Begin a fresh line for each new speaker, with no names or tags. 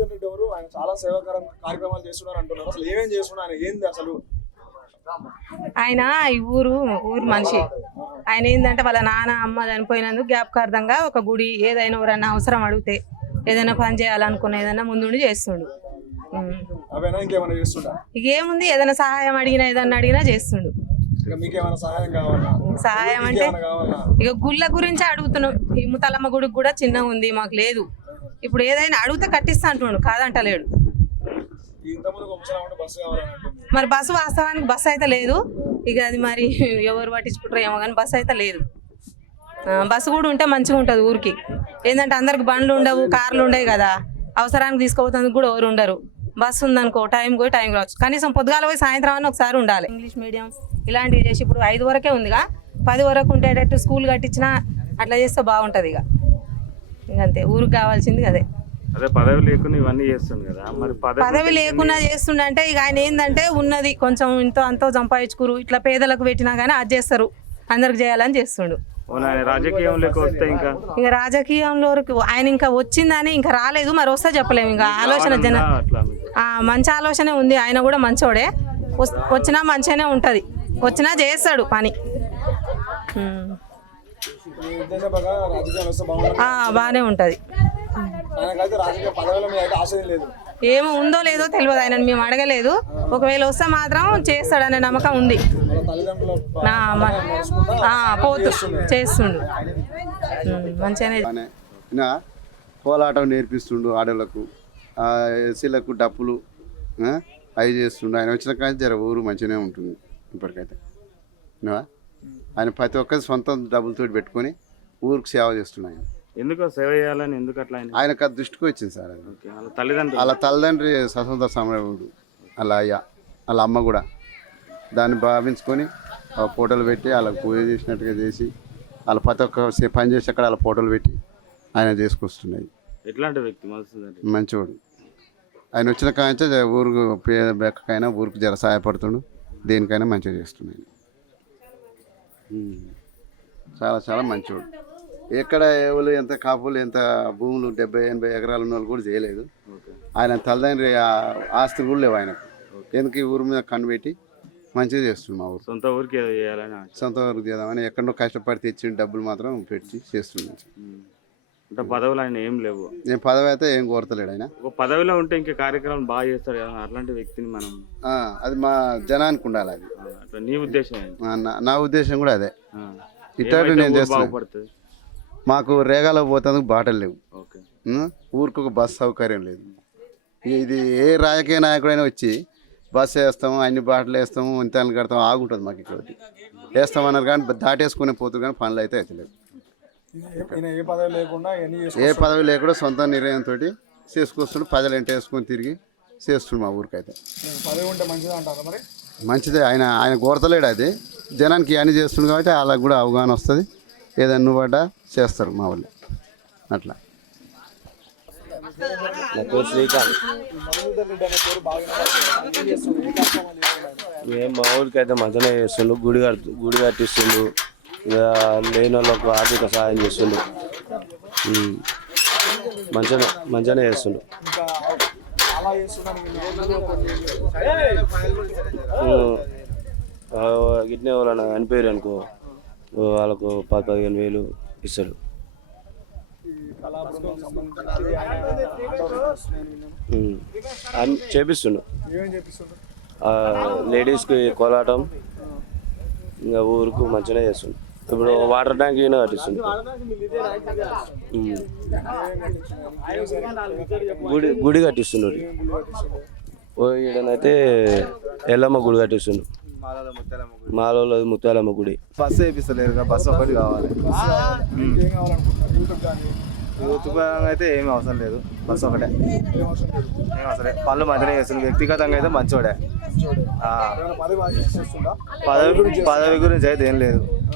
రెడ్డి ఎవరు? ఆయన చాలా సేవాకరం కార్యక్రమాలు చేస్తున్నారు అంటున్నారు. అసలు ఏమేం చేస్తున్నారు? ఆయన ఏంది అసలు?
ఆయన ఈ ఊరు ఊరు మనిషి. ఆయన ఏంటంటే వాళ్ళ నాన్న అమ్మ చనిపోయినందుకు జ్ఞాపకార్థంగా ఒక గుడి ఏదైనా ఎవరన్నా అవసరం అడిగితే ఏదైనా పని చేయాలనుకున్న ఏదైనా ముందుండి చేస్తుండు. ఇక ఏముంది? ఏదైనా సహాయం అడిగినా ఏదన్నా అడిగినా చేస్తుండు.
సహాయం
అంటే ఇక గుళ్ళ గురించి అడుగుతున్నాం. ఈ ముతలమ్మ గుడికి కూడా చిన్నగా ఉంది మాకు లేదు. ఇప్పుడు ఏదైనా అడిగితే కట్టిస్తా అంటుండు కాదంటలేడు. మరి బస్సు వాస్తవానికి బస్సు అయితే లేదు. ఇక అది మరి ఎవరు పట్టించుకుంటారో ఏమో కానీ బస్సు అయితే లేదు. బస్సు కూడా ఉంటే మంచిగా ఉంటుంది ఊరికి. ఏంటంటే అందరికి బండ్లు ఉండవు కార్లు ఉండవు కదా. అవసరానికి తీసుకుపోతుంది కూడా ఎవరు ఉండరు. బస్సు ఉందనుకో టైం పోయి టైం రావచ్చు. కనీసం పొద్దుగాల పోయి సాయంత్రం అని ఒకసారి ఉండాలి. English medium. ఇలాంటివి చేసి ఇప్పుడు ఐదు వరకే ఉందిగా. పది వరకు ఉండేటట్టు స్కూల్ కట్టించినా అట్లా చేస్తే బాగుంటుంది ఇక. ఇంకంతే ఊరికి కావాల్సింది అదే.
అదే పదవి లేకుండా ఇవన్నీ చేస్తుంది కదా మరి పదవి
లేకుండా చేస్తుండంటే ఇక ఆయన ఏంటంటే ఉన్నది కొంచెం ఇంతో అంతో సంపాదించుకురు ఇట్లా పేదలకు పెట్టినా కానీ అది చేస్తారు అందరికి చేయాలని చేస్తుండు.
వస్తే ఇంకా?
ఇక రాజకీయంలోకి ఆయన ఇంకా వచ్చిందని ఇంకా రాలేదు మరి వస్తే చెప్పలేము ఇంకా ఆలోచన జన మంచి ఆలోచనే ఉంది ఆయన కూడా మంచోడే వచ్చినా మంచిగానే ఉంటుంది వచ్చినా చేస్తాడు పని. బాగానే ఉంటుంది. ఏమో ఉందో లేదో తెలియదు ఆయన మేము అడగలేదు. ఒకవేళ వస్తే మాత్రం చేస్తాడనే నమ్మకం ఉంది. పోతు చేస్తుండు. మంచిగానే
కోలాటం నేర్పిస్తుండు ఆడోళ్ళకు. ఆ, ఎస్సీలకు డప్పులు ఆ, అవి చేస్తుండు. ఆయన వచ్చిన కానీ జర ఊరు మంచిగానే ఉంటుంది ఇప్పటికైతే? ఆయన ప్రతి ఒక్కరి సొంత డబ్బులతో పెట్టుకొని ఊరికి సేవ చేస్తుండు ఆయన
ఎందుకు సేవ చేయాలని ఎందుకు అట్లా ఆయన?
ఆయనకు అది దృష్టికి వచ్చింది సార్ అది
తల్లిదండ్రులు.
వాళ్ళ తల్లిదండ్రి స్వతంత్ర సమరవుడు వాళ్ళ అయ్య వాళ్ళ అమ్మ కూడా. దాన్ని భావించుకొని ఫోటోలు పెట్టి వాళ్ళకి పూజ చేసినట్టుగా చేసి వాళ్ళ ప్రతి ఒక్క సే- పని చేసి అక్కడ వాళ్ళ ఫోటోలు పెట్టి ఆయన చేసుకొస్తున్నాయి.
ఎట్లాంటి వ్యక్తి
మంచివాడు ఆయన వచ్చిన కాంచే ఊరుకు బెక్కకైనా ఊరికి జర సహాయపడుతుండు దేనికైనా మంచిగా చేస్తున్నాయి. చాలా చాలా మంచివాడు ఎక్కడ ఎవరు ఎంత కాపులు ఎంత భూములు డెబ్బై ఎనభై ఎకరాలు ఉన్న వాళ్ళు కూడా చేయలేదు. ఆయన తల్లిదండ్రి ఆ- ఆస్తులు కూడా లేవు ఆయనకు. ఎందుకు ఈ ఊరి మీద కన్ను పెట్టి మంచిగా చేస్తుంది మా ఊరు.
సొంత ఊరికి.
సొంత ఊరికి చేద్దామని ఎక్కడో కష్టపడి తెచ్చిన డబ్బులు మాత్రం పెట్టి చేస్తుంది
ఉమ్. అంటే పదవులు ఆయన ఏం లేవు.
నేను పదవి అయితే ఏం కోరతలేడు ఆయన.
ఒక పదవిలో ఉంటే ఇంకా కార్యక్రమం బాగా చేస్తాడు కదా అట్లాంటి వ్యక్తిని మనం
ఆ, అది మా జనానికి ఉండాలి అది.
ఆ, అట్లా నీ ఉద్దేశం ఏంటి?
ఆ, నా- నా ఉద్దేశం కూడా అదే.
ఆ. ఏమైతే
నేను
ఊరు
చేస్తున్నా.
బాగుపడుతుంది?
మాకు రేగాలో పోతందుకు బాటలు లేవు.
ఓకే.
ఉం? ఊరికి ఒక బస్ సౌకర్యం లేదు. ఇది ఏ రాజకీయ నాయకుడైనా వచ్చి బస్సు వేస్తాము అన్ని బాటలు వేస్తాము ఇంతలు కడతాము ఆగుంటుంది మాకు ఇక్కడ వేస్తామన్నారు కానీ దాటేసుకునే పోతురు కానీ పనులు అయితే అవుతలేదు
ఏ పదవి లేకుండా ఎన్ని
ఏ పదవి లేకుండా సొంత నిర్ణయంతో చేసుకొస్తుండు ప్రజలు ఎంట వేసుకొని తిరిగి చేస్తుండు మా ఊరికైతే.
పదవి ఉంటే మంచిది అంటారా మరి?
మంచిదే ఆయన ఆయన కోరతలేడు అది. జనానికి అన్ని చేస్తుండు కాబట్టి వాళ్ళకి కూడా అవగాహన వస్తుంది. ఏదైనా నువ్వు పడ్డా చేస్తారు మా వాళ్ళు. అట్లా.
నా పేరు శ్రీకాంత్
అనే. ఏం?
మేము మా ఊరికి అయితే మంచిగానే చేస్తుండు గుడి కడుతు గుడి కట్టిస్తుండు. ఇక లేని వాళ్ళకు ఆర్థిక సహాయం చేస్తుండు. మంచిగా మంచిగానే చేస్తుండు.
ఇంకా
గిట్నే వాళ్ళని అనిపోయారు అనుకో వాళ్ళకు పది పదిహేను వేలు ఇస్తాడు.
ఈ
చేపిస్తుండు. లేడీస్కి కోలాటం ఇంకా ఊరుకు మంచిగానే చేస్తుండు. ఇప్పుడు వాటర్ ట్యాంక్ ఈయన కట్టిస్తుండు ఉమ్. గుడి గుడి కట్టిస్తున్నారు ఓ ఈడనైతే ఎల్లమ్మ గుడి కట్టిస్తుండు మాలలో ముత్యాలమ్మ గుడి.
బస్సు వేపిస్తలేరు బస్సు ఒకటి కావాలి.
యూట్యూబ్
పరంగా అయితే ఏమి అవసరం లేదు. బస్సు ఒకటే.
ఏం అవసరం
పనులు మంచిగా చేస్తుంది వ్యక్తిగతంగా అయితే మంచోడే.
పదవి
పదవి పదవి గురించి అయితే ఏం లేదు.